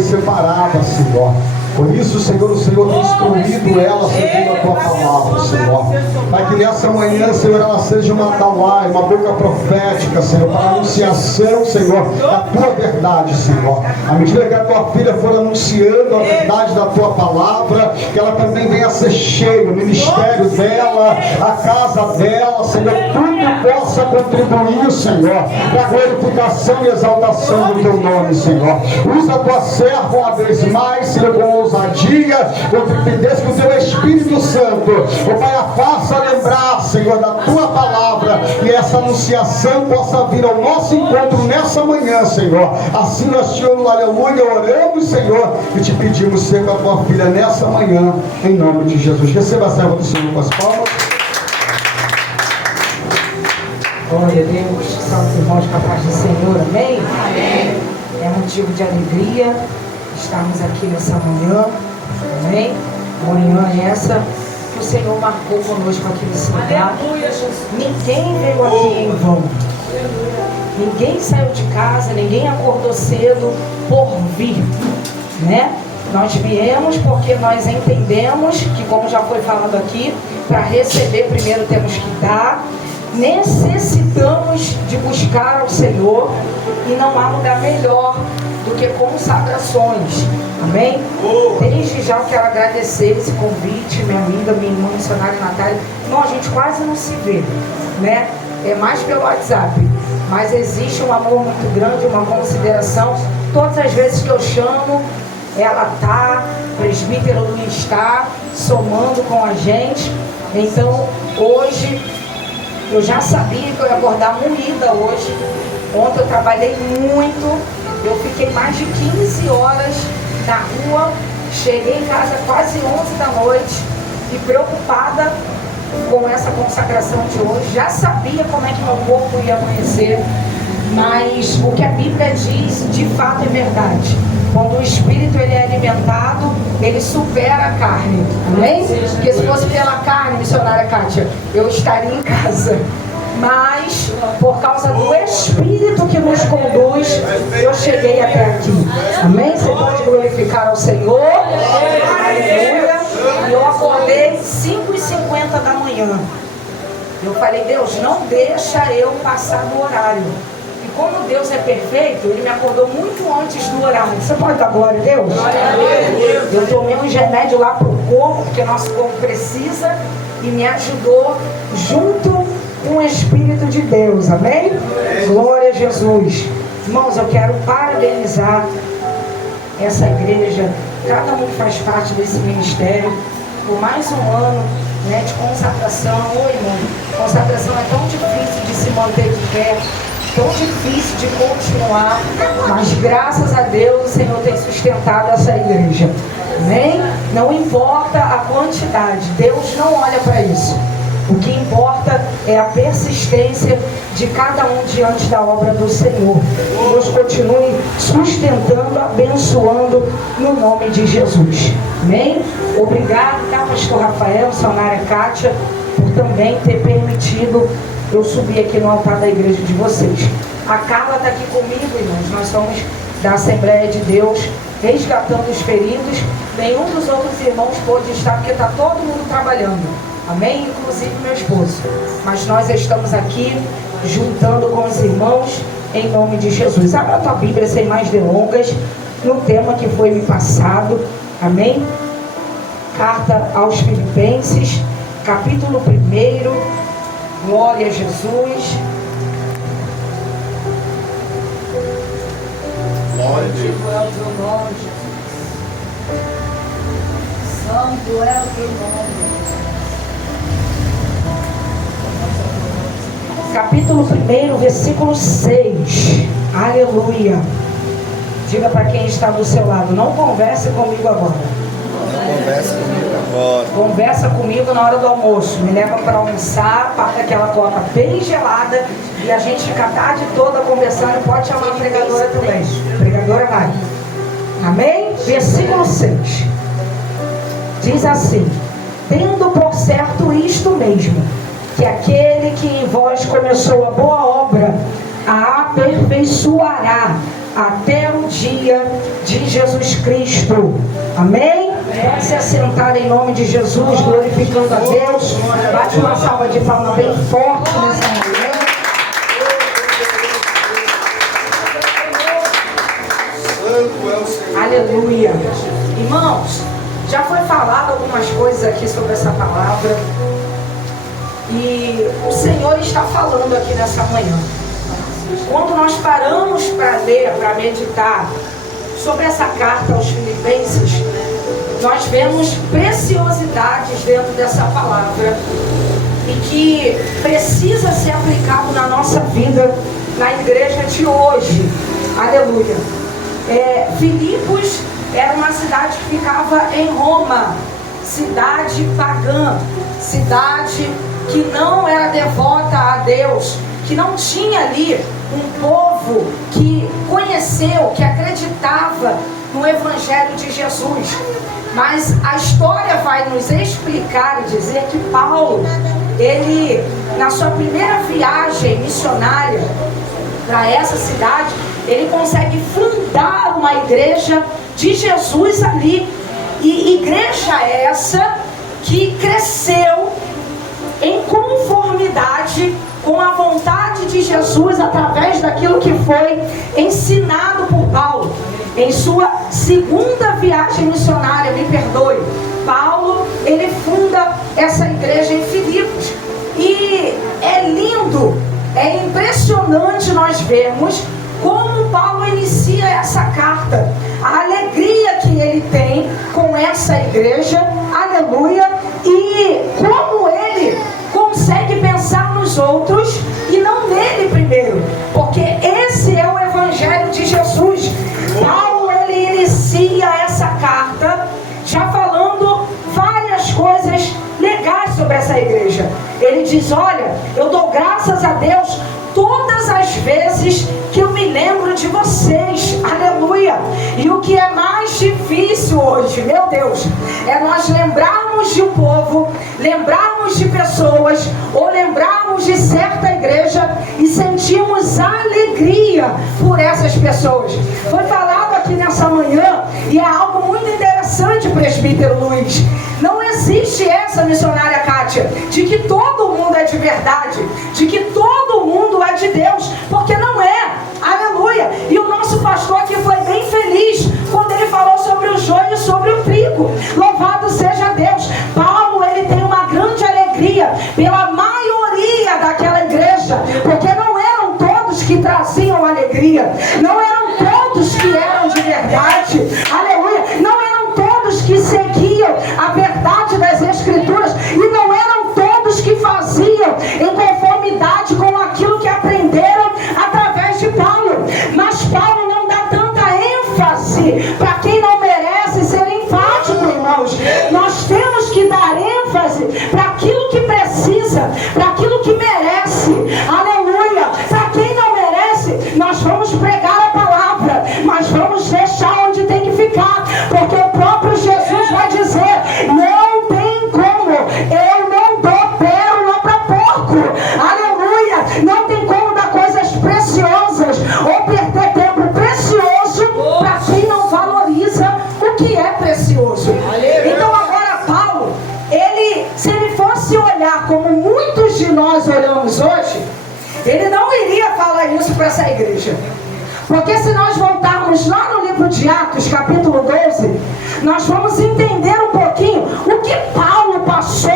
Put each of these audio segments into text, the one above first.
foi separada, Senhor. Por isso, Senhor, o Senhor tem instruído ela segundo a Tua palavra, Senhor. Pai, que nessa manhã, Senhor, ela seja uma atalaia, uma boca profética, Senhor, para a anunciação, Senhor, da Tua verdade, Senhor. À medida que a Tua filha for anunciando a verdade da Tua palavra, que ela também venha a ser cheia, o ministério dela, a casa dela, Senhor, tudo possa contribuir, Senhor, para a glorificação e exaltação do Teu nome, Senhor. Usa a Tua serva uma vez mais, Senhor, com ousadia, com trepidez, que o Teu Espírito Santo, ó Pai, a faça lembrar, Senhor, da Tua palavra, e essa anunciação possa vir ao nosso encontro nessa manhã, Senhor. Assim nós te aleluia, oramos, Senhor, e te pedimos, ser com a Tua filha nessa manhã, em nome de Jesus. Receba a serva do Senhor com as palmas. Glória a Deus, santos irmãos, com a paz do Senhor, amém? Amém. É motivo de alegria estarmos aqui nessa manhã, amém? Manhã essa que o Senhor marcou conosco aqui nesse lugar. Ninguém veio aqui em vão. Ninguém saiu de casa, ninguém acordou cedo por vir, né? Nós viemos porque nós entendemos que, como já foi falado aqui, para receber primeiro temos que dar. Necessitamos de buscar ao Senhor, e não há lugar melhor do que consagrações, amém? Desde já eu quero agradecer esse convite, minha amiga, minha irmã missionária Natália. Não, a gente quase não se vê, né? É mais pelo WhatsApp, mas existe um amor muito grande, uma consideração. Todas as vezes que eu chamo, ela está, o presbítero Luiz está somando com a gente. Então hoje eu já sabia que eu ia acordar moída hoje. Ontem eu trabalhei muito, eu fiquei mais de 15 horas na rua, cheguei em casa quase 11 da noite e preocupada com essa consagração de hoje. Já sabia como é que meu corpo ia amanhecer, mas o que a Bíblia diz de fato é verdade. Quando o Espírito ele é alimentado, ele supera a carne, amém? Porque se fosse pela carne, missionária Kátia, eu estaria em casa. Mas, por causa do Espírito que nos conduz, eu cheguei até aqui. Amém? Você pode glorificar ao Senhor. Aleluia. E eu acordei 5h50 da manhã. Eu falei, Deus, não deixa eu passar do horário. E como Deus é perfeito, Ele me acordou muito antes do horário. Você pode dar glória a Deus? Eu tomei um remédio lá para o corpo, porque nosso corpo precisa, e me ajudou junto com o Espírito de Deus, amém? Glória a Jesus. Irmãos, eu quero parabenizar essa igreja, cada um que faz parte desse ministério, por mais um ano, né, de consagração. Oi, irmão, consagração é tão difícil de se manter de pé, tão difícil de continuar, mas graças a Deus o Senhor tem sustentado essa igreja, amém? Não importa a quantidade, Deus não olha para isso. O que importa é a persistência de cada um diante da obra do Senhor. Que Deus continue sustentando, abençoando no nome de Jesus. Amém? Obrigado, tá, pastor Rafael, missionária Kátia, por também ter permitido eu subir aqui no altar da igreja de vocês. A Carla está aqui comigo, irmãos. Nós somos da Assembleia de Deus, resgatando os feridos. Nenhum dos outros irmãos pôde estar, porque está todo mundo trabalhando. Amém? Inclusive meu esposo. Mas nós estamos aqui juntando com os irmãos em nome de Jesus. Abra a tua Bíblia sem mais delongas no tema que foi me passado. Amém? Carta aos Filipenses, capítulo 1. Glória a Jesus. Glória a Deus. É o teu nome, Jesus. Santo é o teu nome. Capítulo 1, versículo 6. Aleluia. Diga para quem está do seu lado, não converse comigo agora. Não converse comigo agora. Conversa comigo na hora do almoço. Me leva para almoçar, paga aquela coca bem gelada e a gente fica a tarde toda conversando. Pode chamar a pregadora também. A pregadora vai. Amém? Versículo 6. Diz assim: tendo por certo isto mesmo, que aquele que em vós começou a boa obra, a aperfeiçoará até o dia de Jesus Cristo. Amém? Pode se assentar em nome de Jesus, glorificando a Deus. Bate uma salva de palmas bem forte nessa manhã. Aleluia. Irmãos, já foi falado algumas coisas aqui sobre essa palavra. E o Senhor está falando aqui nessa manhã. Quando nós paramos para ler, para meditar sobre essa carta aos Filipenses, nós vemos preciosidades dentro dessa palavra e que precisa ser aplicado na nossa vida, na igreja de hoje. Aleluia. Filipos era uma cidade que ficava em Roma, cidade pagã, cidade que não era devota a Deus, que não tinha ali um povo que conheceu, que acreditava no Evangelho de Jesus. Mas a história vai nos explicar e dizer que Paulo, ele, na sua primeira viagem missionária para essa cidade, ele consegue fundar uma igreja de Jesus ali. E igreja essa que cresceu em conformidade com a vontade de Jesus através daquilo que foi ensinado por Paulo. Em sua segunda viagem missionária, me perdoe, Paulo, ele funda essa igreja em Filipos. E é lindo, é impressionante nós vermos como Paulo inicia essa carta, a alegria que ele tem com essa igreja, aleluia, e como ele consegue pensar nos outros e não nele primeiro, porque esse é o Evangelho de Jesus. Paulo, ele inicia essa carta já falando várias coisas legais sobre essa igreja. Ele diz: olha, eu dou graças a Deus todas as vezes que eu me lembro de vocês, aleluia. E o que é mais difícil hoje, meu Deus, é nós lembrarmos de um povo, lembrarmos de pessoas, ou lembrarmos de certa igreja e sentirmos alegria por essas pessoas. Foi falado aqui nessa manhã, e é algo muito interessante, presbítero Luiz. Não existe essa, missionária Kátia, de que todo mundo é de verdade, de que todo mundo é de Deus, porque não é, aleluia. E o nosso pastor aqui foi bem feliz quando ele falou sobre o joio e sobre o trigo. Louvado seja Deus. Paulo, ele tem uma grande alegria pela maioria daquela igreja, porque não eram todos que traziam alegria, não eram todos que eram de verdade, aleluia, não eram todos que seguiam a verdade das Escrituras, e não eram todos que faziam em conformidade com aquilo que aprenderam através de Paulo. Mas Paulo não dá tanta ênfase para quem não merece ser enfático, irmãos. Nós temos que dar ênfase para aquilo que precisa, para aquilo que merece, aleluia. Para quem não merece, nós vamos pregar a palavra, mas vamos deixar onde tem que ficar, porque o próprio Jesus vai dizer: não tem como, eu não dou pérola para porco, aleluia. Não tem como dar coisas preciosas ou perder tempo precioso para quem não valoriza o que é precioso. Então agora Paulo, se ele fosse olhar como muitos de nós olhamos hoje, ele não iria falar isso para essa igreja. Porque se nós voltarmos lá no livro de Atos, capítulo 12, nós vamos entender um pouquinho o que Paulo passou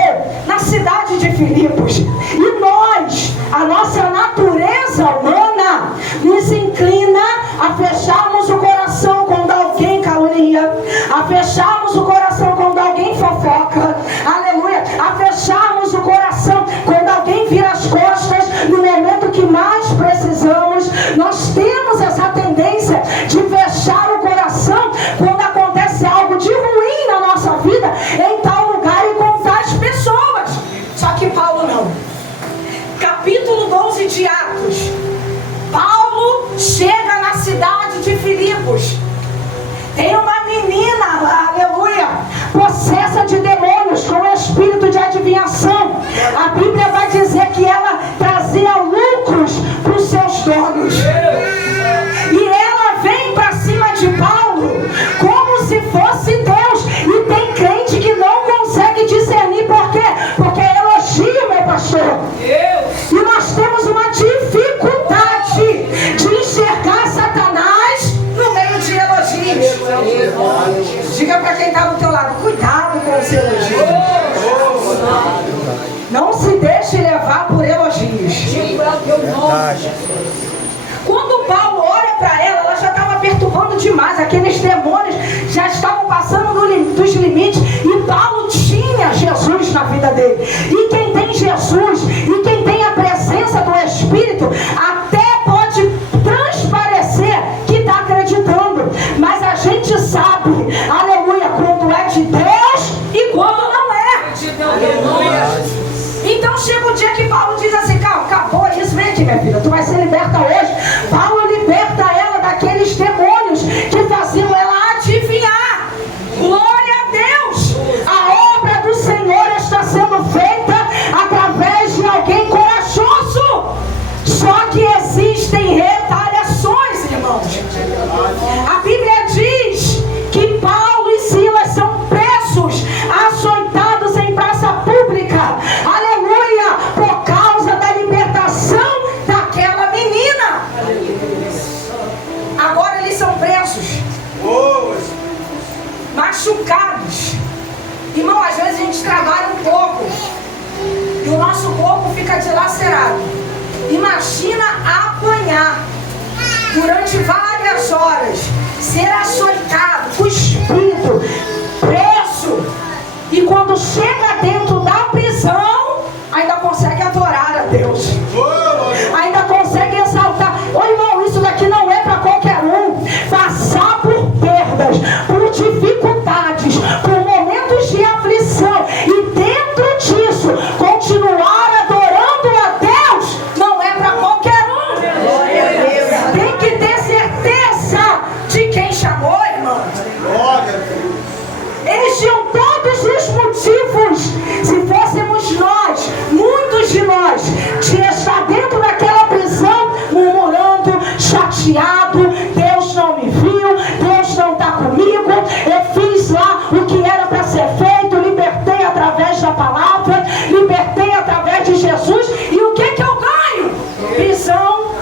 na cidade de Filipos. E nós, a nossa natureza humana, nos inclina a fecharmos o coração quando alguém calunia, a fecharmos o coração quando alguém fofoca, aleluia, a fecharmos o coração quando alguém vira as costas no momento que mais precisamos. Nós temos essa tendência de fechar o coração quando acontece algo de ruim na nossa vida em tal lugar e com tais pessoas. Só que Paulo não. Capítulo 12 de Atos, Paulo chega na cidade de Filipos. Tem uma menina lá, aleluia, possessa de demônios, com espírito de adivinhação. A Bíblia vai dizer que ela trazia lucros para os seus donos. E ela vem Diga para quem está do teu lado, cuidado com os elogios. Não se deixe levar por elogios. Verdade. Quando Paulo olha para ela já estava perturbando demais. Aqueles demônios já estavam passando dos limites. E Paulo tinha Jesus na vida dele. E quem tem Jesus, e quem tem a presença do Espírito, até pode transparecer que está acreditando. Mas a gente sabe, aleluia, quando é de Deus e quando não é. Aleluia. Então chega o dia que Paulo diz assim, calma, acabou isso, vem aqui minha filha, tu vai ser liberta hoje. Paulo liberta ela daqueles demônios que faziam ela adivinhar. Glória a Deus! A obra do Senhor está sendo feita através de alguém corajoso. Só que existem retaliações, irmãos. A Bíblia diz que Paulo e Silas são presos, açoitados em praça pública. Aleluia! Por causa da libertação daquela menina. Agora eles são presos, machucados. Irmão, às vezes a gente trabalha um pouco e o nosso corpo fica dilacerado. Imagina apanhar durante várias horas, ser açoitado, cuspido, preso, e quando chega dentro da prisão, ainda consegue adorar a Deus, ainda consegue exaltar. Ô irmão, isso daqui não é para qualquer um. Passar por perdas, por dificuldades, por momentos de aflição, e dentro disso continuar adorando a Deus, não é para qualquer um. Tem que ter certeza de quem chamou, irmão. Eles tinham todos os motivos, se fôssemos nós, muitos de nós, de estar dentro daquela prisão, murmurando, chateado, Deus não me viu, Deus não está comigo, eu fiz lá o que era para ser feito, libertei através da palavra, libertei através de Jesus, e o que eu ganho? Prisão,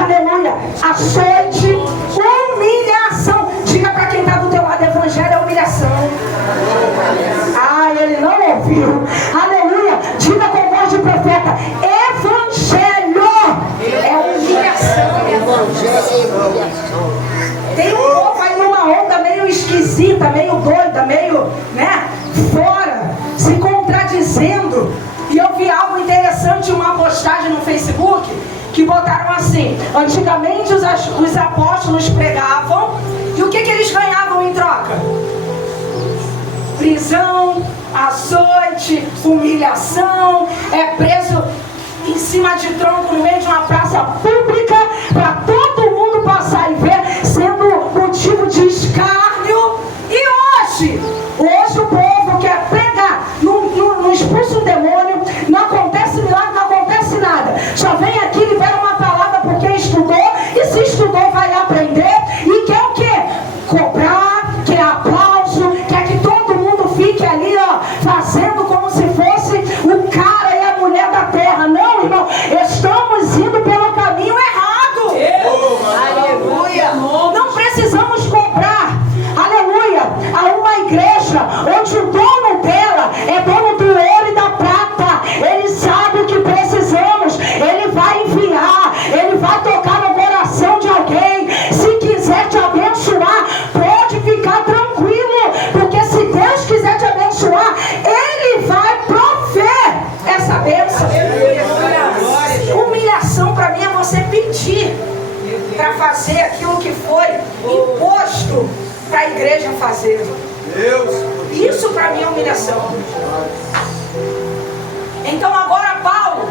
aleluia, açoite, humilhação. Diga para quem está do teu lado, evangelho é humilhação. Ah, ele não ouviu. Aleluia. Diga com voz de profeta, evangelho é humilhação. Tem um povo aí numa onda meio esquisita, meio doida, meio, fora, se contradizendo. E eu vi algo interessante, uma postagem no Facebook, que botaram assim: antigamente os apóstolos pregavam, e o que eles ganhavam em troca? Prisão, açoite, humilhação, preso em cima de tronco no meio de uma praça pública, para todo mundo passar e ver, sendo motivo de escárnio. E hoje o povo quer pregar, não expulsa um demônio, não acontece milagre, não acontece nada, só vem aqui, libera uma palavra porque estudou, e se estudou vai aprender, e quer o quê? Cobrar, quer aplauso, quer que todo mundo fique ali, fazendo como se fosse o cara e a mulher da terra. Não, irmão, estamos indo pelo caminho errado. Aleluia. Não precisamos cobrar, aleluia, a uma igreja onde o dono dela é dono do ouro e da prata. Ele sabe o que precisamos, ele vai enviar, ele vai tocar no coração de alguém. Se quiser te abençoar, pode ficar tranquilo, porque se Deus quiser te abençoar, ele vai prover essa bênção. Humilhação para mim é você pedir para fazer aquilo que foi imposto para a igreja fazer. Isso para mim é humilhação. Então agora Paulo,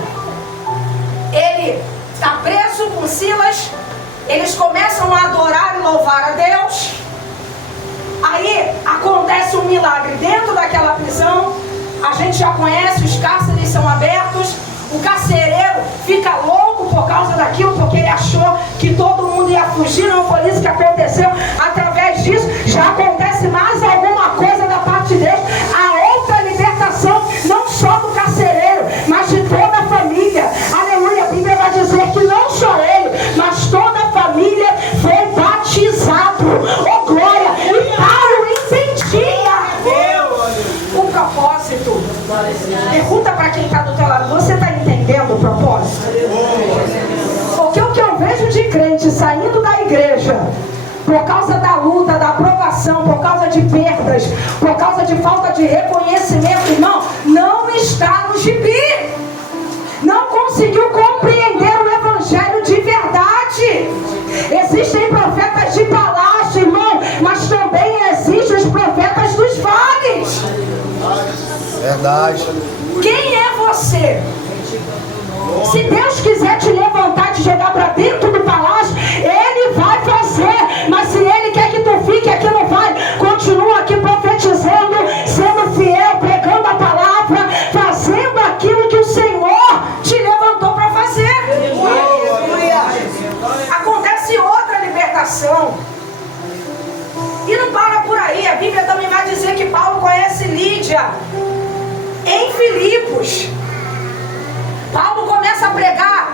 ele está preso com Silas, eles começam a adorar e louvar a Deus. Aí acontece um milagre dentro daquela prisão. A gente já conhece, os cárceres são abertos. O carcereiro fica louco por causa daquilo, porque ele achou que todo mundo ia fugir. Não foi isso que aconteceu. Através disso já acontece mais alguma coisa da parte de Deus. A outra libertação, não só do carcereiro, mas de toda a família. Aleluia. A Bíblia vai dizer que não só ele, mas toda a família foi batizado. Oh glória! Pergunta para quem está do teu lado, você está entendendo o propósito? Porque o que eu vejo de crente saindo da igreja por causa da luta, da aprovação, por causa de perdas, por causa de falta de reconhecimento, irmão, não está no gibi. Não conseguiu compreender o evangelho de verdade. Existem profetas de palácio, irmão, mas também existem os profetas dos vales. Verdade. Quem é você? Se Deus quiser te levantar, te jogar para dentro do palácio, Ele vai fazer. Mas se Ele quer que tu fique aqui, não vai. Continua aqui profetizando, sendo fiel, pregando a palavra, fazendo aquilo que o Senhor te levantou para fazer. Acontece outra libertação. E não para por aí. A Bíblia também vai dizer que Paulo conhece Lídia em Filipos. Paulo começa a pregar.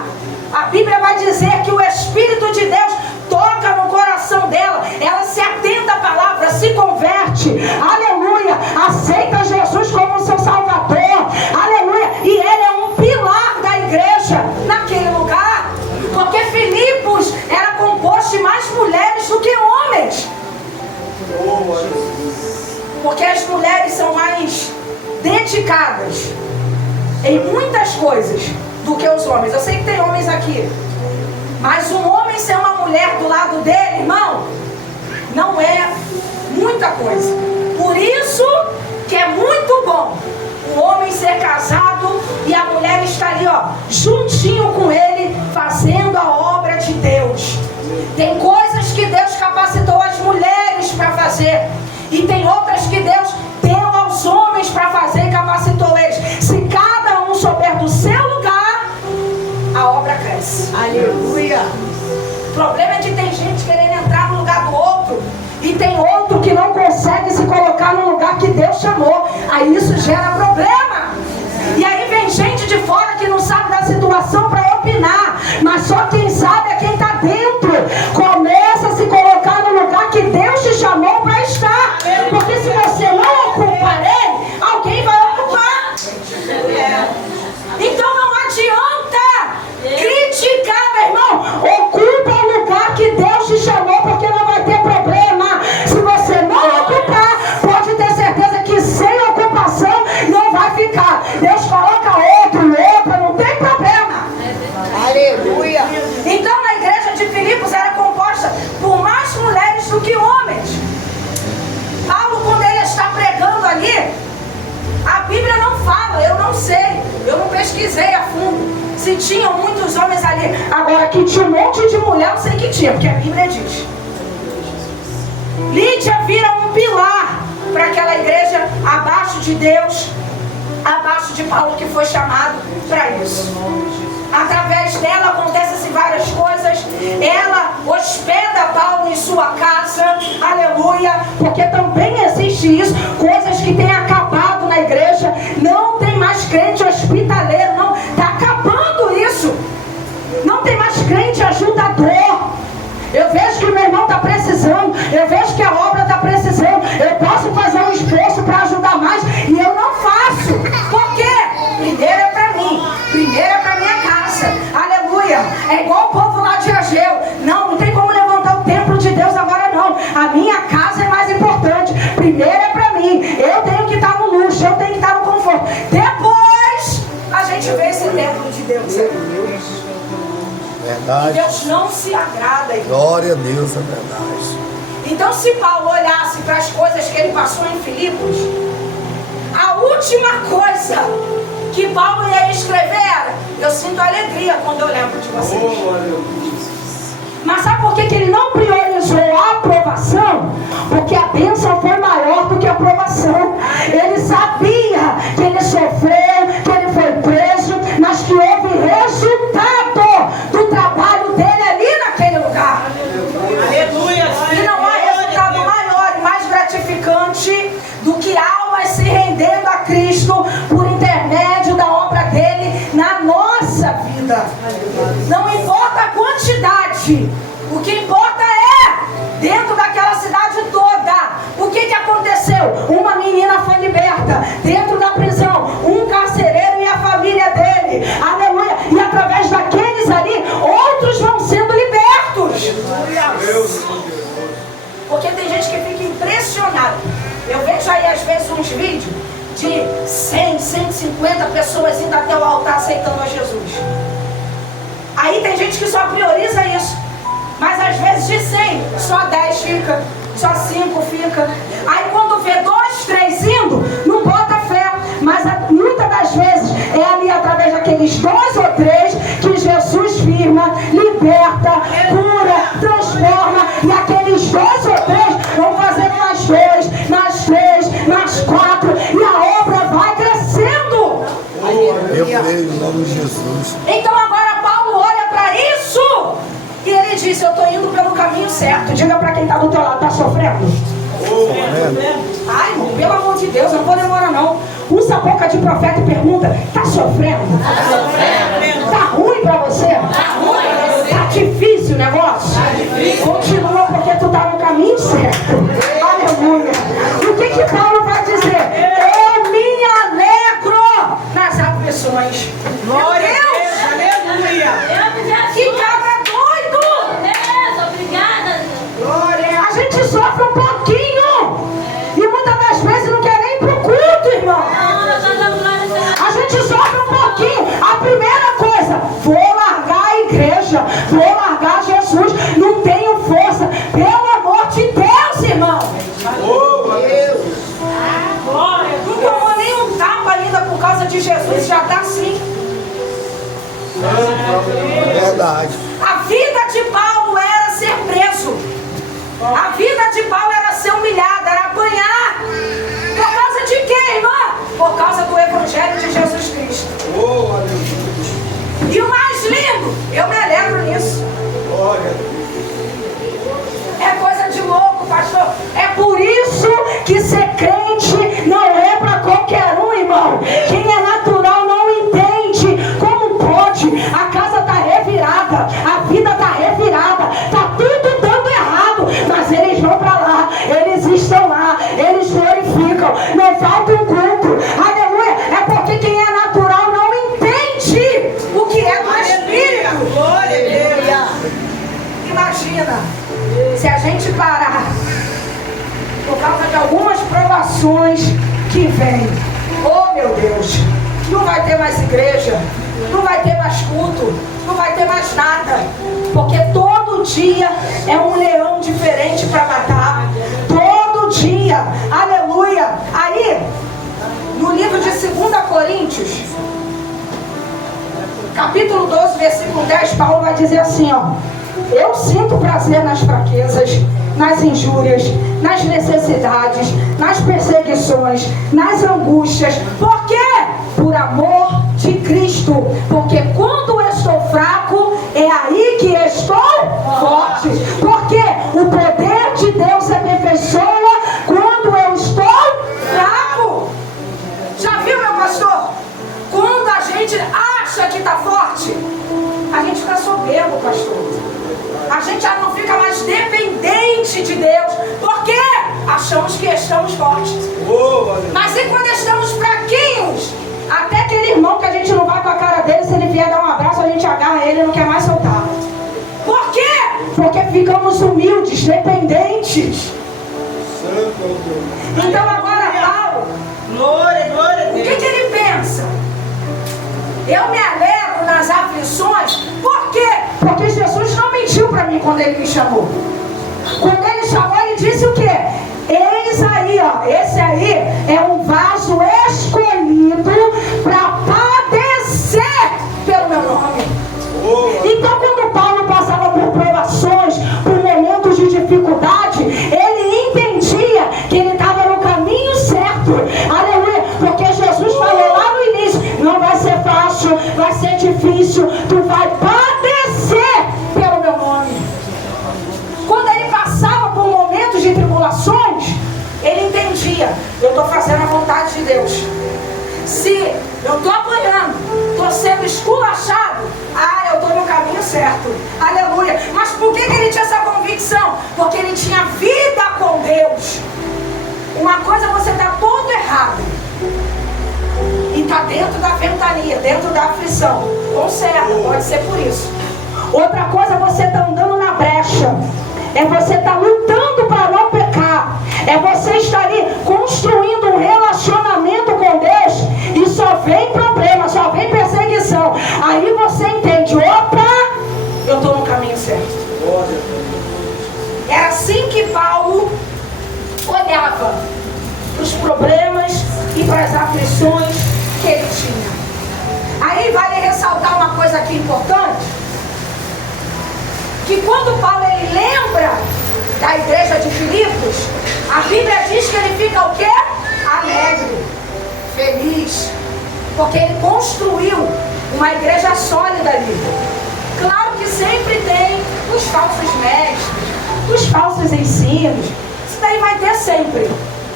A Bíblia vai dizer que o Espírito de Deus toca no coração dela. Ela se atenta à palavra, se converte. Aleluia. Aceita Jesus como seu Salvador. Aleluia. E ele é um pilar da igreja naquele lugar. Porque Filipos era composto de mais mulheres do que homens. Porque as mulheres são mais dedicadas em muitas coisas do que os homens. Eu sei que tem homens aqui, mas um homem ser uma mulher do lado dele, irmão, não é muita coisa. Por isso que é muito bom o homem ser casado e a mulher estar ali, ó, juntinho com ele, fazendo a obra de Deus. Tem coisas que Deus capacitou as mulheres para fazer, e tem outras que Deus deu aos homens para fazer e capacitou eles. Se cada um souber do seu lugar, a obra cresce. Aleluia. O problema é que tem gente querendo entrar no lugar do outro, e tem outro que não consegue se colocar no lugar que Deus chamou. Aí isso gera problema. E aí vem gente de fora que não sabe da situação para opinar, mas só quem sabe é quem está dentro. Começa a se colocar no lugar que Deus te chamou para estar. Porque se você não ocupar ele, alguém vai ocupar. Então não adianta criticar, meu irmão. Ocupa o lugar que Deus te chamou, porque não vai ter problema. Se você não ocupar, pode ter certeza que sem ocupação não vai ficar. Deus coloca outra, não tem problema. Aleluia. Então na igreja de Filipos era composta por mais mulheres do que homens. Paulo, quando ele está pregando ali, a Bíblia não fala, eu não sei, eu não pesquisei a fundo se tinham muitos homens ali. Agora que tinha um monte de mulher, eu sei que tinha, porque a Bíblia diz. Lídia vira um pilar para aquela igreja abaixo de Deus, abaixo de Paulo, que foi chamado para isso. Através dela acontecem várias coisas. Ela hospeda Paulo em sua casa. Aleluia. Porque também existe isso. Coisas que têm acabado na igreja. Não tem mais crente hospitaleiro. Não. Está acabando isso. Não tem mais crente ajudador. Eu vejo que o meu irmão está precisando. Eu vejo que a obra está precisando. Eu posso fazer um esforço para ajudar mais. E eu não faço. Por quê? Primeiro é para mim. Primeiro é para minha casa. Aleluia. É igual o povo lá de Ageu. Não tem como levantar o templo de Deus agora não. A minha casa é mais importante. Primeiro é para mim. Eu tenho que estar no luxo. Eu tenho que estar no conforto. Depois a gente vê esse templo de Deus. Verdade. Deus não se agrada. Glória a Deus, é verdade. Então se Paulo olhasse para as coisas que ele passou em Filipos, a última coisa que Paulo ia escrever era: eu sinto alegria quando eu lembro de vocês. Mas sabe por que ele não priorizou a aprovação? Porque a bênção foi maior do que a aprovação. Ele sabia que ele sofreu, que ele foi preso, mas que houve resultado do trabalho dele ali naquele lugar. Aleluia. E não há resultado maior e mais gratificante do que almas se rendendo a Cristo por intermédio da obra dele na nossa vida. Não importa a quantidade, o que importa é dentro daquela cidade toda. O que aconteceu? Uma menina foi liberta dentro da prisão, um carcereiro vezes uns vídeos de 100, 150 pessoas indo até o altar aceitando a Jesus. Aí tem gente que só prioriza isso. Mas às vezes de 100, só 10 fica, só 5 fica. Aí quando vê 2, 3 indo, não bota fé. Mas muitas das vezes é ali através daqueles 2 ou 3 que Jesus firma, liberta, cura, transforma. E aqueles 2 ou 3 vão fazendo mais 2, mais 3, mais 4. E a obra vai crescendo. Eu creio em nome de Jesus. Então agora Paulo olha para isso e ele diz: eu estou indo pelo caminho certo. Diga para quem está do teu lado: está sofrendo? Ai, irmão, pelo amor de Deus, eu não vou demorar não. Usa a boca de profeta e pergunta: está sofrendo? Está ruim para você? Está difícil o negócio? Continua, porque tu está no caminho certo. Aleluia. O que Paulo vai dizer? Eu me alegro nas aflições. Glória a Deus. Aleluia. Que cabra doido! Deus, obrigada. Glória. A gente sofre um pouquinho e muitas das vezes não quer nem ir pro culto, irmão. A gente sofre um pouquinho. A primeira coisa: vou largar a igreja, vou largar Jesus, não tenho força. Pelo amor de Deus, irmão. Não tomou nenhum tapa ainda por causa de Jesus, já está assim. Verdade. A vida de Paulo era ser preso. A vida de Paulo era ser humilhado, era apanhar. Por causa de quê, irmã? Por causa do Evangelho de Jesus Cristo. E o mais lindo, eu me alegro nisso. É coisa de louco, pastor. É por isso que ser crente não é para qualquer um, irmão. Quem é natural não entende como pode. A casa está revirada, a vida está revirada, está tudo dando errado, mas eles vão para lá, eles estão lá, eles glorificam, não falta um culto. Aleluia. É porque quem é natural não entende o que é do Espírito. Glória a Deus. Imagina se a gente parar por causa de algumas provações que vêm. Oh, meu Deus, não vai ter mais igreja, não vai ter mais culto, não vai ter mais nada, porque todo dia é um leão diferente para matar. Todo dia, aleluia. Aí, no livro de 2 Coríntios, capítulo 12, versículo 10, Paulo vai dizer assim, ó: eu sinto prazer nas fraquezas, nas injúrias, nas necessidades, nas perseguições, nas angústias. Por quê? Por amor de Cristo. Porque quando eu estou fraco, é aí que estou forte. Porque o poder de Deus se aperfeiçoa quando eu estou fraco. Já viu, meu pastor? Quando a gente acha que está forte, a gente fica soberbo, pastor. A gente já não fica mais dependente de Deus. Por quê? Achamos que estamos fortes. Mas e quando estamos fraquinhos? Até aquele irmão que a gente não vai com a cara dele, se ele vier dar um abraço, a gente agarra ele e não quer mais soltar. Por quê? Porque ficamos humildes, dependentes. Então agora Paulo, Glória, glória a o Deus. que ele pensa? Eu me alegro nas aflições. Por quê? Porque Jesus não mentiu para mim quando ele me chamou. Quando ele chamou, ele disse o quê? Eis aí, ó, esse aí é um vaso escolhido para padecer pelo meu nome. Então, quando Paulo passava por provações, por momentos de dificuldade, ele entendia que ele estava no caminho certo. Aleluia. Porque Jesus falou lá no início: não vai ser fácil, vai ser difícil, tu vai padecer pelo meu nome. Quando ele passava por momentos de tribulações, ele entendia: eu estou fazendo a vontade de Deus. Se eu estou apanhando, estou sendo esculachado, eu estou no caminho certo. Aleluia. Mas por que ele tinha essa convicção? Porque ele tinha vida com Deus. Uma coisa é você estar todo errado e está dentro da ventania, dentro da aflição. Conserta, pode ser por isso. Outra coisa é você estar andando na brecha. É você estar lutando para não pecar. É você estar ali construindo um olhava para os problemas e para as aflições que ele tinha. Aí vale ressaltar uma coisa aqui importante, que quando Paulo ele lembra da igreja de Filipos, a Bíblia diz que ele fica o quê? Alegre, feliz, porque ele construiu uma igreja sólida ali. Claro que sempre tem os falsos mestres, os falsos ensinos, isso daí vai ter sempre,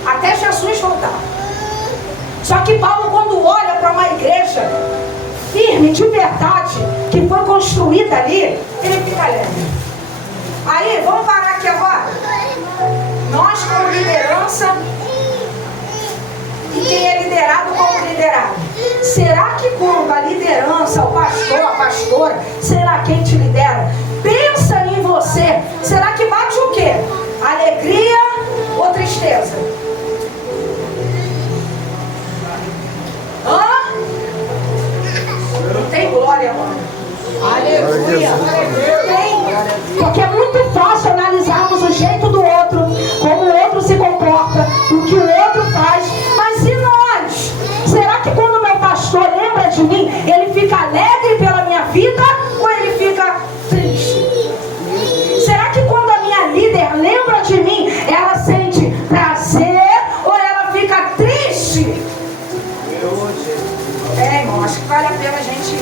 até Jesus voltar. Só que Paulo, quando olha para uma igreja firme, de verdade, que foi construída ali, ele fica alegre. Aí, vamos parar aqui agora. Nós, como liderança, e quem é liderado como liderado, será que quando a liderança, o pastor, a pastora, sei lá quem te lidera, pensa em você, será que bate o quê? Alegria ou tristeza? Hã? Não tem glória, mano. Aleluia. Tem. Porque é muito fácil analisarmos o jeito do outro, como o outro se comporta, o que o outro faz. Mas e nós? Será que quando meu pastor lembra de mim, ele fica alegre pela minha vida ou ele fica triste? Será que quando a minha líder lembra de mim, ela sente prazer ou ela fica triste? Irmão, acho que vale a pena a gente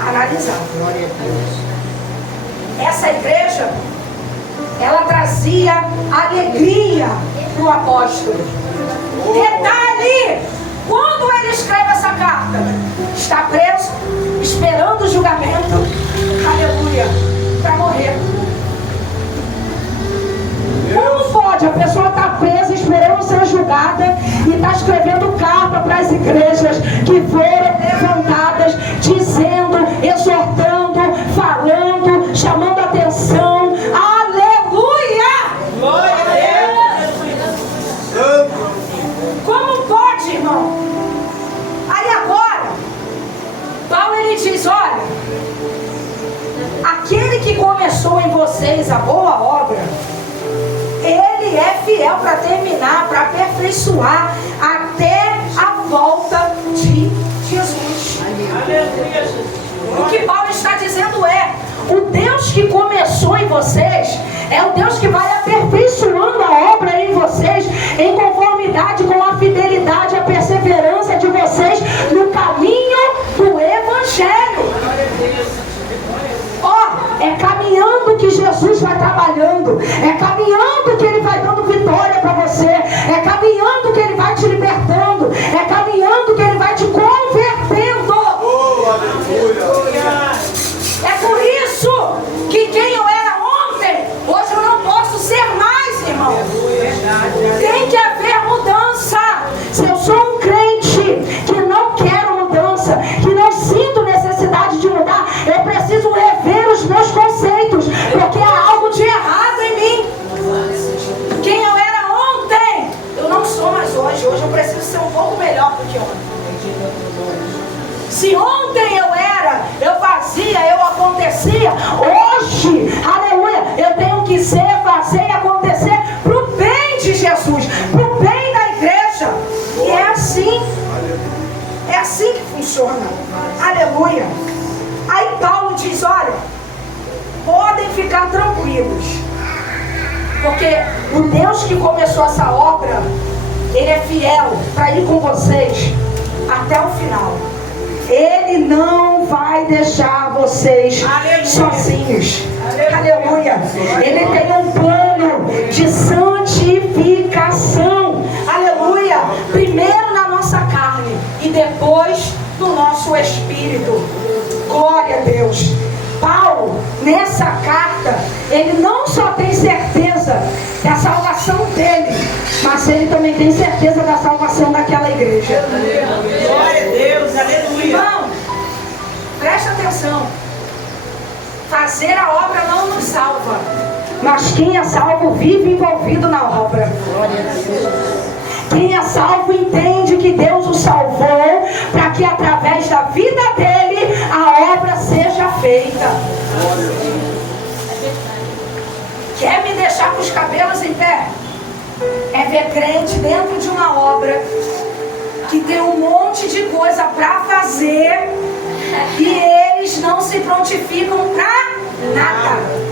analisar. Glória a Deus. Essa igreja, ela trazia alegria para o apóstolo. Detalhe, quando ele escreve essa carta, está preso, esperando o julgamento, aleluia, para morrer. Como pode? A pessoa está presa, esperando ser julgada e está escrevendo carta para as igrejas que foram levantadas, dizendo, exortando, falando, chamando atenção. Aleluia! Glória a Deus. Como pode, irmão? Aí agora, Paulo ele diz, olha, aquele que começou em vocês a boa obra, ele é fiel para terminar, para aperfeiçoar até a volta de Jesus. Aleluia, Jesus. O que Paulo está dizendo é, o Deus que começou em vocês é o Deus que vai aperfeiçoando a obra em vocês, em conformidade com a fidelidade e a perseverança de vocês no caminho do Evangelho. É caminhando que Jesus vai trabalhando, é caminhando que Ele vai dando vitória para você, é caminhando que Ele vai te libertando, é caminhando que Ele vai te convertendo. É por isso que quem eu era ontem, hoje eu não posso ser mais, irmão. Tem que haver mudança. Se eu sou um crente que não quero mudança, que não sinto necessidade de mudar, eu preciso rever os meus conceitos, porque há algo de errado em mim. Quem eu era ontem, eu não sou mais hoje. Hoje eu preciso ser um pouco melhor do que ontem. Se ontem eu fazia, eu acontecia, hoje, aleluia, eu tenho que ser, fazer e acontecer para o bem de Jesus, para o bem da igreja. E é assim que funciona. Aleluia. Aí Paulo diz, olha, podem ficar tranquilos, porque o Deus que começou essa obra, Ele é fiel para ir com vocês até o final. Ele não vai deixar vocês sozinhos. Aleluia. Ele tem um plano de santificação. Aleluia. Primeiro na nossa carne e depois no nosso espírito. Glória a Deus. Paulo, nessa carta, ele não só tem certeza da salvação dele, mas ele também tem certeza da salvação daquela igreja. Glória a Deus, aleluia. Irmão, presta atenção. Fazer a obra não nos salva, mas quem é salvo vive envolvido na obra. Quem é salvo entende que Deus o salvou para que através da vida dele a obra seja feita. Quer me deixar com os cabelos em pé? é ver crente dentro de uma obra que tem um monte de coisa para fazer e eles não se prontificam para nada.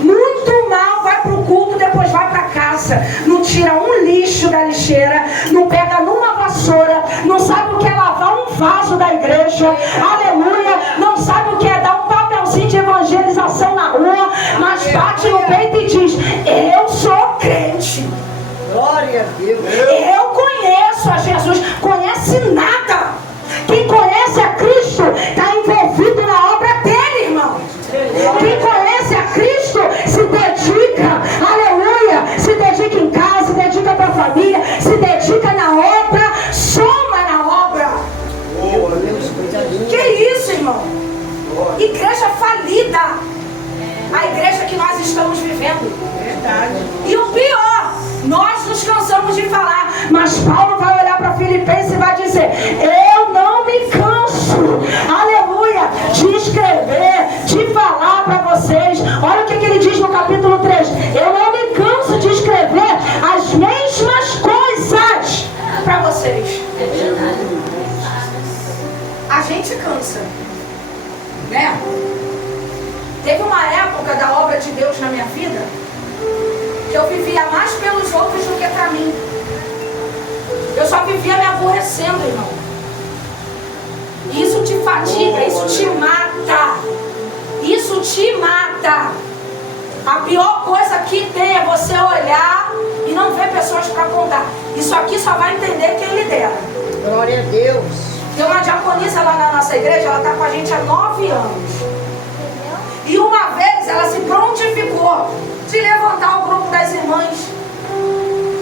Muito mal vai para o culto, depois vai para casa, não tira um lixo da lixeira, não pega numa vassoura, não sabe o que é lavar um vaso da igreja, aleluia, não sabe o que é dar um papelzinho de evangelização na rua, mas bate no peito e diz: eu sou crente. Glória a Deus. Eu conheço a Jesus. Conhece nada. Quem conhece a Cristo está envolvido na obra dele, irmão. Quem conhece a Cristo se dedica, aleluia, se dedica em casa, se dedica para a família, se dedica na obra, soma na obra. Que isso, irmão? Igreja falida. A igreja que nós estamos vivendo. E o pior, nós nos cansamos de falar, mas Paulo vai olhar para Filipenses e vai dizer: eu não me canso, aleluia, de escrever, de falar para vocês. Olha o que ele diz no capítulo 3: eu não me canso de escrever as mesmas coisas para vocês. A gente cansa, né? Teve uma época da obra de Deus na minha vida que eu vivia mais pelos outros do que para mim. Eu só vivia me aborrecendo, irmão. Isso te fadiga, isso te mata. Isso te mata. A pior coisa que tem é você olhar e não ver pessoas para contar. Isso aqui só vai entender quem lidera. Glória a Deus. Tem uma diaconisa lá na nossa igreja, ela está com a gente há 9 anos. E uma vez ela se prontificou de levantar o grupo das irmãs.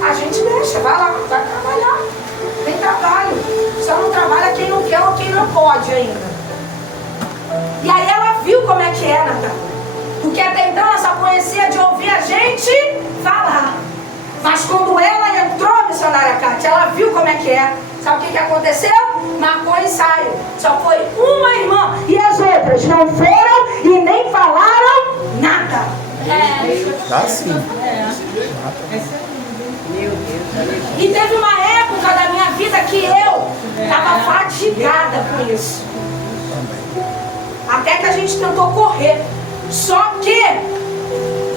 A gente deixa, vai lá, vai trabalhar. Tem trabalho. Só não trabalha quem não quer ou quem não pode ainda. E aí ela viu como é que é, Natália. Porque até então ela só conhecia de ouvir a gente falar. Mas quando ela entrou, missionária Cátia, ela viu como é que é. Sabe o que aconteceu? Marcou ensaio. Só foi uma irmã. E as outras não foram e nem falaram nada. Tá sim. E teve uma época da minha vida que eu estava fatigada com isso. Até que a gente tentou correr. Só que,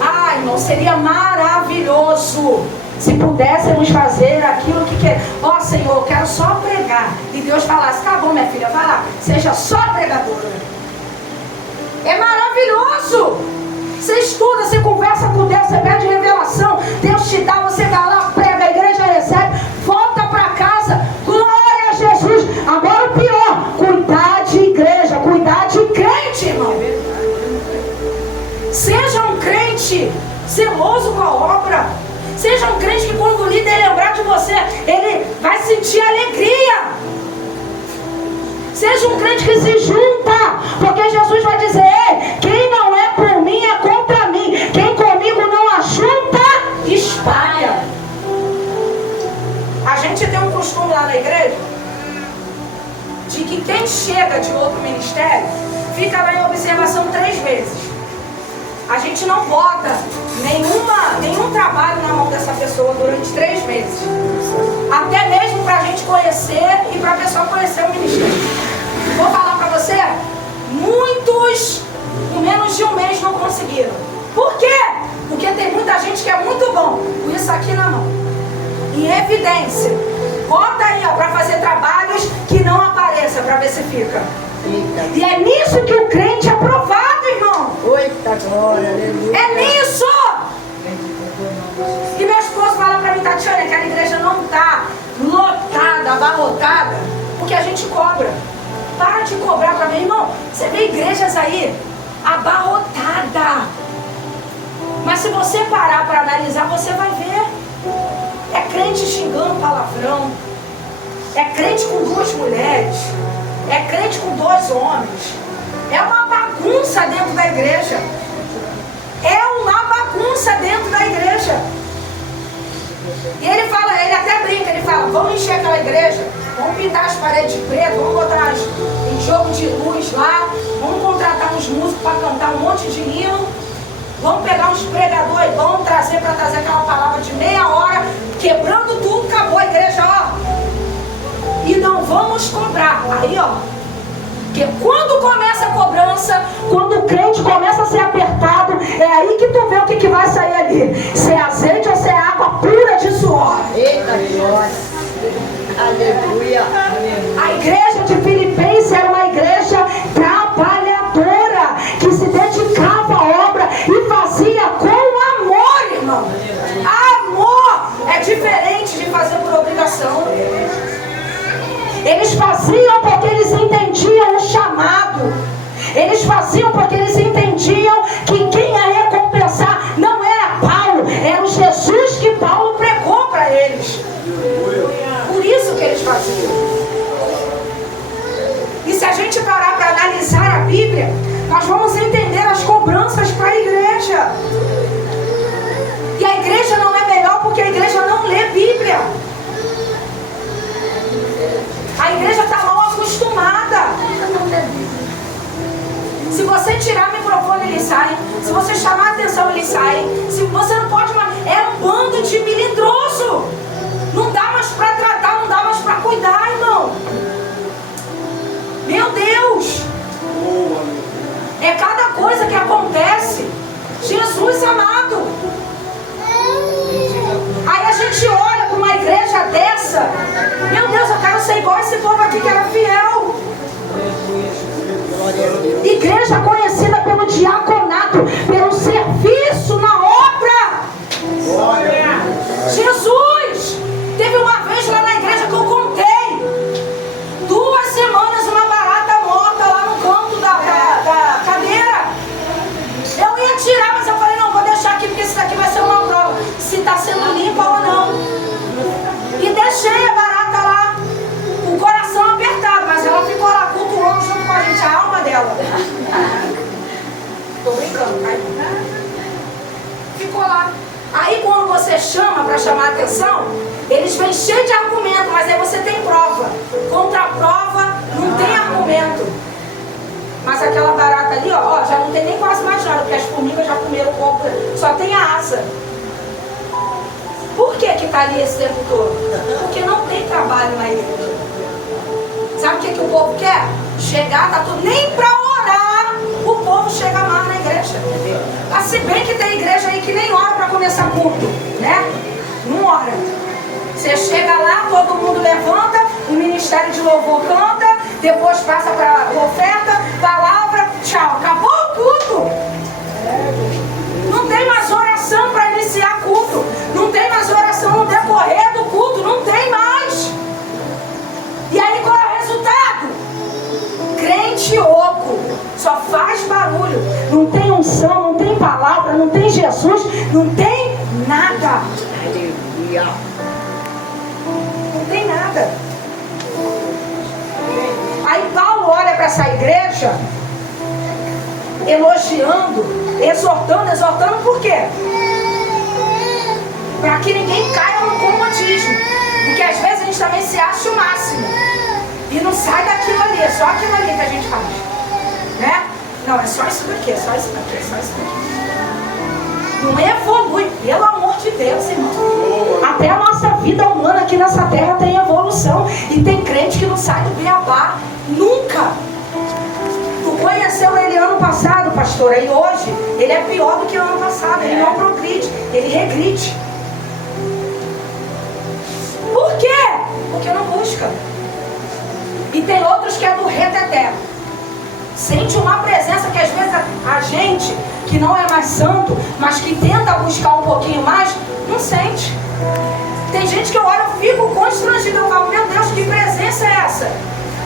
ai, irmão, seria maravilhoso se pudéssemos fazer aquilo que quer. Ó, Senhor, eu quero só pregar. E Deus falasse: tá bom, minha filha, vai lá, seja só pregadora. É maravilhoso. Você estuda, você conversa com Deus, você pede revelação, Deus te dá, você vai lá, prega, a igreja recebe, volta para casa, glória a Jesus. Agora o pior, cuidar de igreja, cuidar de crente, irmão. Seja um crente zeloso com a obra. Seja um crente que quando o líder lembrar de você, ele vai sentir alegria. Seja um crente que se junta, porque Jesus vai dizer: ei, quem não é por mim é contra mim. Quem comigo não ajunta, espalha. A gente tem um costume lá na igreja de que quem chega de outro ministério fica lá em observação 3 vezes. A gente não bota nenhum trabalho na mão dessa pessoa durante 3 meses. Até mesmo para a gente conhecer e para a pessoa conhecer o ministério. Vou falar para você, muitos em menos de 1 mês não conseguiram. Por quê? Porque tem muita gente que é muito bom com isso aqui na mão. Em evidência. Bota aí, ó, para fazer trabalhos que não apareça, para ver se fica. E é nisso que o crente é provado, irmão. Eita glória, aleluia. É nisso. E meu esposo fala para mim: Tatiana, que a igreja não está lotada, abarrotada, porque a gente cobra. Para de cobrar para mim, irmão. Você vê igrejas aí abarrotada. Mas se você parar para analisar, você vai ver. É crente xingando palavrão. É crente com 2 mulheres. É crente com 2 homens. É uma bagunça dentro da igreja. É uma bagunça dentro da igreja. E ele fala, ele até brinca, ele fala: vamos encher aquela igreja, vamos pintar as paredes de preto, vamos botar em jogo de luz lá, vamos contratar uns músicos para cantar um monte de hino. Vamos pegar uns pregadores, vamos trazer para trazer aquela palavra de meia hora, quebrando tudo, acabou a igreja, ó. E não vamos cobrar. Aí, ó. Porque quando começa a cobrança, quando o crente começa a ser apertado, é aí que tu vê o que vai sair ali. Se é azeite ou se é água pura de suor. Eita, glória. Aleluia. A igreja de Filipenses era uma igreja trabalhadora, que se dedicava à obra e fazia com amor, irmão. Amor é diferente de fazer por obrigação. Eles faziam porque eles entendiam o chamado. Eles faziam porque eles entendiam que quem ia recompensar não era Paulo, era o Jesus que Paulo pregou para eles. Por isso que eles faziam. E se a gente parar para analisar a Bíblia, nós vamos entender as cobranças para a igreja. E a igreja não é melhor porque a igreja não lê Bíblia. A igreja está mal acostumada. Se você tirar o microfone, eles saem. Se você chamar a atenção, eles saem. Se você não pode mais... É um bando de melindroso. Não dá mais para tratar, não dá mais para cuidar, irmão. Meu Deus. É cada coisa que acontece. Jesus amado. Aí a gente olha para uma igreja dessa. Meu Deus, eu quero ser igual esse povo aqui que era fiel. Igreja conhecida pelo diaconato, pelo serviço na obra. Jesus! Teve uma vez lá na igreja que eu contei. 2 semanas uma barata morta lá no canto da cadeira. Eu ia tirar, mas eu falei, não, vou deixar aqui porque isso daqui vai ser uma prova. Se está sendo limpa ou não. E deixei a barata lá. O coração apertado, mas ela ficou lá cultuando junto com a gente, a alma dela. Tô brincando, tá? Ficou lá. Aí quando você chama para chamar a atenção, eles vêm cheios de argumento, mas aí você tem prova. Contra a prova não tem argumento. Mas aquela barata ali, ó, já não tem nem quase mais nada, porque as formigas já comeram o corpo, só tem a asa. Por que está ali esse tempo todo? Porque não tem trabalho na igreja. Sabe o que o povo quer? Chegar, tá tudo. Nem para orar o povo chega mais na igreja. Ah, se bem que tem igreja aí que nem ora para começar culto, né? Não ora. Você chega lá, todo mundo levanta, o ministério de louvor canta, depois passa para oferta, palavra, tchau. Acabou o culto. Não tem mais oração para iniciar culto. Não tem mais oração no decorrer do culto. Não tem mais. E aí qual é o resultado? Crente oco. Só faz barulho. Não tem unção, não tem palavra, não tem Jesus, não tem nada. Aleluia. Não tem nada. Aí Paulo olha para essa igreja elogiando, exortando por quê? Para que ninguém caia no comodismo. Porque às vezes a gente também se acha o máximo e não sai daquilo ali, é só aquilo ali que a gente faz, né? Não, é só isso daqui, é só isso daqui, é só isso daqui. Não evolui, pelo amor de Deus, irmão. Até a nossa vida humana aqui nessa terra tem evolução. E tem crente que não sai do beabá nunca. Tu conheceu ele ano passado, pastora, e hoje ele é pior do que ano passado. Ele não progride, ele regride. Por quê? Porque não busca. E tem outros que é do reteté. Sente uma presença que às vezes a gente que não é mais santo, mas que tenta buscar um pouquinho mais, não sente. Tem gente que eu olho e fico constrangido. Eu falo, meu Deus, que presença é essa?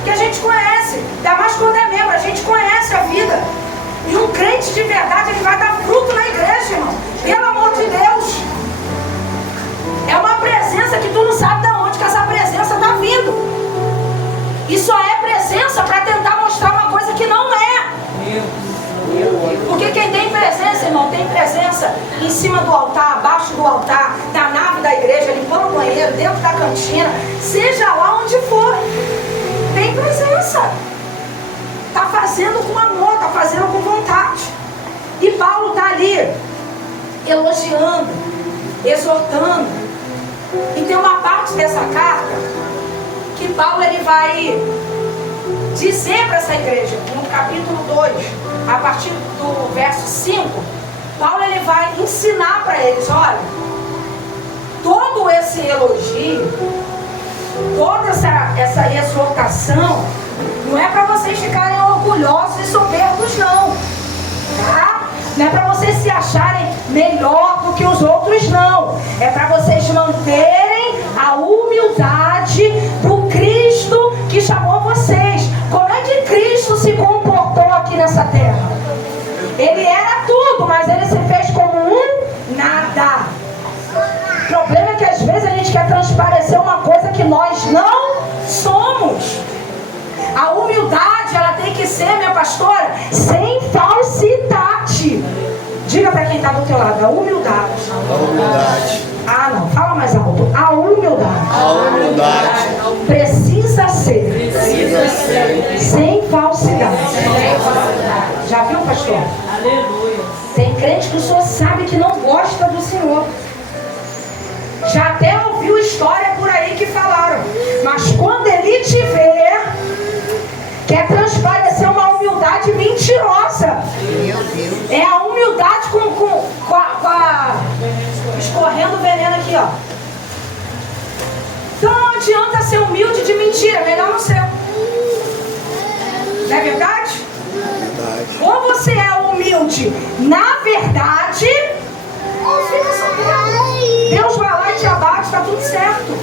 Que a gente conhece, ainda mais quando é membro, a gente conhece a vida. E um crente de verdade, ele vai dar fruto na igreja, irmão. Pelo amor de Deus. É uma presença que tu não sabe de onde que essa presença está vindo. E só é presença para tentar mostrar uma coisa que não é. Porque quem tem presença, irmão, tem presença em cima do altar, abaixo do altar, na nave da igreja, limpando o banheiro, dentro da cantina, seja lá onde for. Tem presença. Está fazendo com amor, está fazendo com vontade. E Paulo está ali, elogiando, exortando. E tem uma parte dessa carta que Paulo ele vai dizer para essa igreja, no capítulo 2, a partir do verso 5, Paulo ele vai ensinar para eles, olha, todo esse elogio, toda essa exortação, não é para vocês ficarem orgulhosos e soberbos não, tá? Não é para vocês se acharem melhor do que os outros não, é para vocês manterem a humildade do Cristo que chamou vocês. Como é que Cristo se comportou aqui nessa terra? Ele era tudo, mas ele se fez como um nada. O problema é que às vezes a gente quer transparecer uma coisa que nós não somos. A humildade, ela tem que ser, minha pastora, sem falsidade. Diga para quem está do teu lado, a humildade. A humildade. Ah, não, fala mais alto. A humildade. A humildade. Precisa ser. Sem falsidade. Já viu, pastor? Aleluia. Tem crente que o senhor sabe que não gosta do Senhor. Já até ouviu história por aí que falaram. Mas quando ele te vê, quer transparecer uma humildade mentirosa. É a humildade com escorrendo veneno aqui, ó. Então não adianta ser humilde de mentira, melhor não ser. Não é verdade? Verdade. Ou você é humilde na verdade, ou fica soberbo. Deus vai lá e te abate, está tudo certo.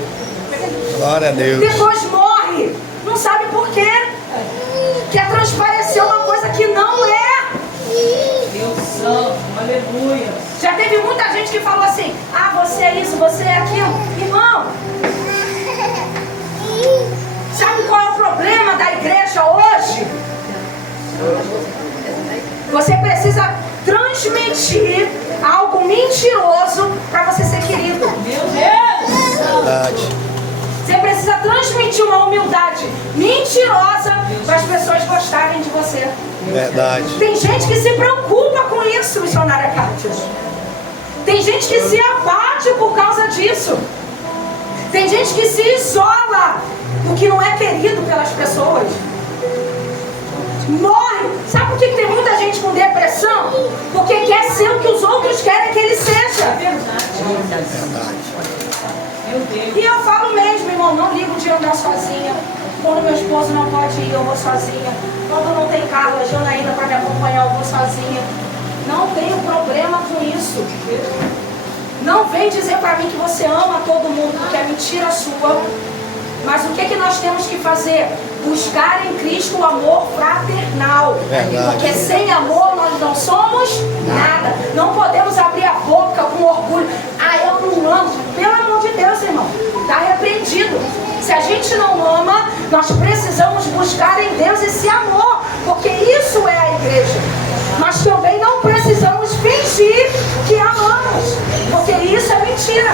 Glória a Deus. Depois morre, não sabe por quê. Quer transparecer uma coisa que não é. Deus santo, aleluia. Já teve muita gente que falou assim: ah, você é isso, você é aquilo. Irmão, sabe qual é o problema da igreja hoje? Você precisa transmitir algo mentiroso para você ser querido. Meu Deus. Verdade. Você precisa transmitir uma humildade mentirosa para as pessoas gostarem de você. Verdade. Tem gente que se preocupa com isso, missionária Kátia. Tem gente que se abate por causa disso. Tem gente que se isola porque não é querido pelas pessoas. Morre. Sabe por que tem muita gente com depressão? Porque quer ser o que os outros querem que ele seja. Verdade. Meu Deus. E eu falo mesmo, irmão, não ligo de andar sozinha. Quando meu esposo não pode ir, eu vou sozinha. Quando não tem Carla, Janaína para me acompanhar, eu vou sozinha. Não tenho problema com isso. Não vem dizer para mim que você ama todo mundo, porque é mentira sua. Mas o que nós temos que fazer? Buscar em Cristo o amor fraternal. Verdade. Porque sem amor nós não somos nada. Não podemos abrir a boca com orgulho. Ah, eu não amo. Pelo amor de Deus, irmão. Está repreendido. Se a gente não ama, nós precisamos buscar em Deus esse amor. Porque isso é a igreja. Mas também não precisamos fingir que amamos. Porque isso é mentira.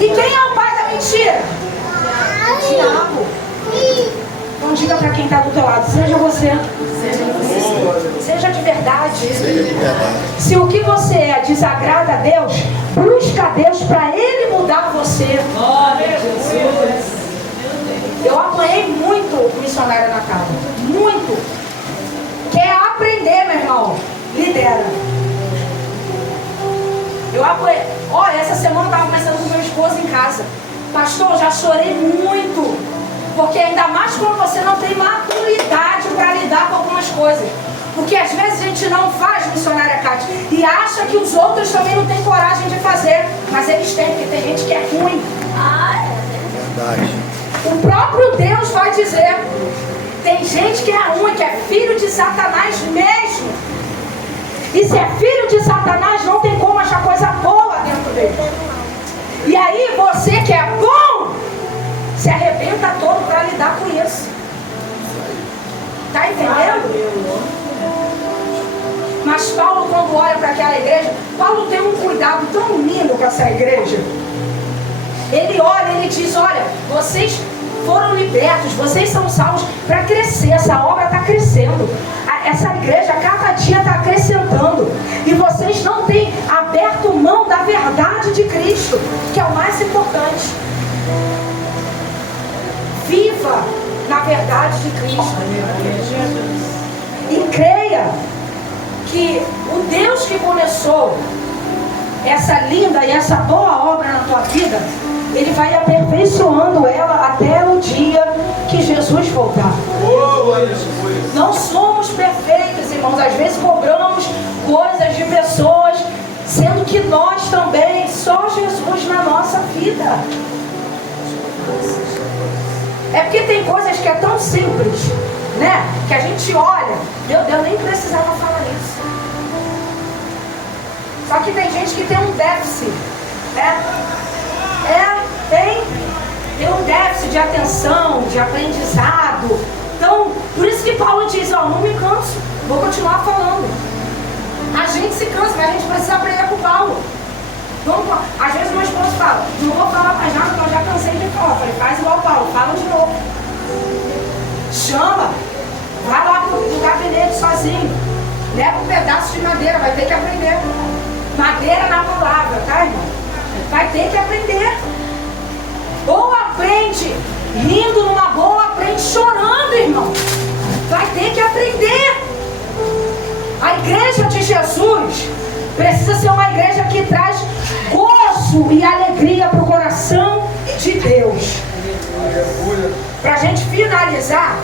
E quem é o pai da mentira? O diabo. Então diga para quem está do teu lado, seja você. Seja de verdade. Seja de verdade. Se o que você é desagrada a Deus, busca a Deus para Ele mudar você. Glória a Jesus. Eu apanhei muito missionária na casa. Muito. Quer aprender, meu irmão? Lidera. Eu apanhei. Olha, essa semana eu estava conversando com meu esposo em casa. Pastor, eu já chorei muito. Porque ainda mais quando você não tem maturidade para lidar com algumas coisas. Porque às vezes a gente não faz, missionária Kátia, e acha que os outros também não têm coragem de fazer. Mas eles têm, porque tem gente que é ruim. Verdade. O próprio Deus vai dizer: tem gente que é ruim, que é filho de Satanás mesmo. E se é filho de Satanás, não tem como achar coisa boa dentro dele. E aí você que é bom, se arrebenta todo para lidar com isso. Está entendendo? Mas Paulo, quando olha para aquela igreja, Paulo tem um cuidado tão lindo com essa igreja. Ele olha, ele diz: olha, vocês foram libertos, vocês são salvos para crescer, essa obra está crescendo. essa igreja cada dia está acrescentando. E vocês não têm aberto mão da verdade de Cristo, que é o mais importante. Viva na verdade de Cristo. E creia que o Deus que começou essa linda e essa boa obra na tua vida, Ele vai aperfeiçoando ela até o dia que Jesus voltar. Não somos perfeitos, irmãos. Às vezes cobramos coisas de pessoas, sendo que nós também, só Jesus na nossa vida. É porque tem coisas que é tão simples, né? Que a gente olha, meu Deus, nem precisava falar isso. Só que tem gente que tem um déficit, né? Tem um déficit de atenção, de aprendizado. Então, por isso que Paulo diz, ó, não me canso, vou continuar falando. A gente se cansa, mas a gente precisa aprender com Paulo. Às vezes meu esposo fala, não vou falar mais nada, porque eu já cansei de falar. Eu falei, faz igual Paulo, fala de novo. Chama, vai lá pro gabinete sozinho. Leva um pedaço de madeira, vai ter que aprender. Madeira na palavra, tá, irmão? Vai ter que aprender. Ou aprende rindo numa boa, aprende chorando, irmão. Vai ter que aprender. A igreja de Jesus precisa ser uma igreja que traz gozo e alegria para o coração de Deus. Para a gente finalizar,